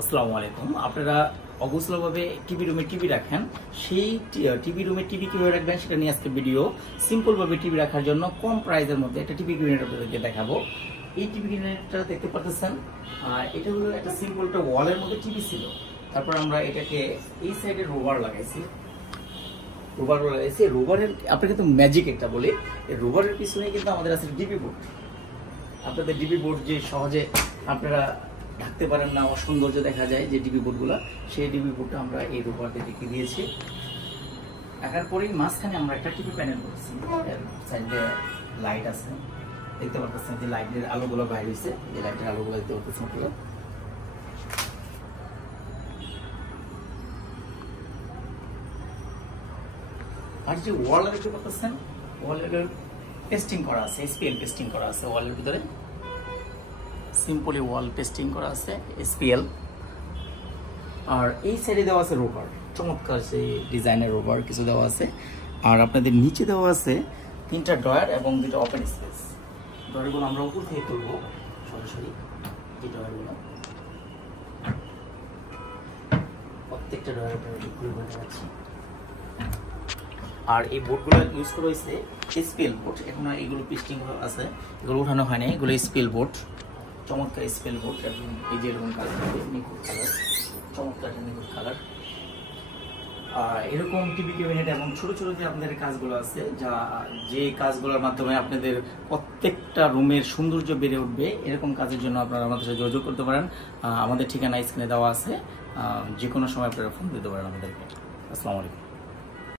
আসসালামু আলাইকুম। আপনারা অগোছালোভাবে টিভি রুমে টিভি রাখেন, সেই টিভি রুমে টিভি কিভাবে রাখবেন সেটা নিয়ে আজকে ভিডিও। সিম্পল ভাবে টিভি রাখার জন্য কম প্রাইসের মধ্যে একটা টিভি ক্যাবিনেট আপনাদেরকে দেখাবো। এই টিভি ক্যাবিনেটটা দেখতে পাচ্ছেন, এটা হলো একটা সিম্পল একটা ওয়ালের মধ্যে টিভি ছিল। তারপর আমরা এটাকে এই সাইডে রোভার লাগাইছি। রোভারের আপনাকে তো ম্যাজিক একটা বলি, এই রোভারের পিছনে কিন্তু আমাদের আছে ডিবি বোর্ড। আপনাদের ডিবি বোর্ড যে সহজে আপনারা ঢাকতে পারেন না, অসৌন্দর্য দেখা যায় যে ডিবি বোর্ডগুলো, সেই ডিবি বোর্ডটা আমরা এই রোভারকে ঢেকে দিয়েছি। রাখার পরেই মাঝখানে আমরা একটা টিভি প্যানেল করেছি। সাইডে লাইট আছে, দেখতে পাচ্ছেন যে লাইটের আলোগুলো বাইরে হয়েছে, এই লাইটের আলোগুলো দেখতে পাচ্ছেন আপনারা। আর যে ওয়াল দেখতে পাচ্ছেন, ওয়ালের পেস্টিং করা আছে, এসপিএল পেস্টিং করা আছে ওয়ালের ভিতরে। সিম্পলি ওয়াল পেস্টিং করা আছে এসপিএল। আর এই সাইডে দেওয়া আছে রোভার, চমৎকার সেই ডিজাইনের রোভার কিছু দেওয়া আছে। আর আপনাদের নিচে দেওয়া আছে 3টা ড্রয়ার এবং 2টা ওপেন স্পেস। ড্রয়ারগুলো আমরা উপর থেকে তুলব সরাসরি। এই ড্রয়ারগুলো প্রত্যেকটা ড্রয়ার খুলে দেখাচ্ছি। আর এই বোর্ডগুলো ইউজ করা হয়েছে এসপিএল বোর্ড। এখন এগুলো পেস্টিং আছে, এগুলো উঠানো হয়নি, এগুলো এসপিএল বোর্ড। চমৎকার এসপিএল বোর্ড। এবং এই যে এরকম কালার, নিখুঁত কালার, চমৎকার নিখুঁত কালার। আর এরকম টিভি ক্যাবিনেট এবং ছোট ছোট যে আপনাদের কাজগুলো আছে, যে কাজগুলোর মাধ্যমে আপনাদের প্রত্যেকটা রুমের সৌন্দর্য বেড়ে উঠবে, এরকম কাজের জন্য আপনারা আমাদের সাথে যোগাযোগ করতে পারেন। আমাদের ঠিকানা স্ক্রিনে দেওয়া আছে, যে কোনো সময় আপনারা ফোন দিতে পারেন আমাদেরকে। আসসালামু আলাইকুম।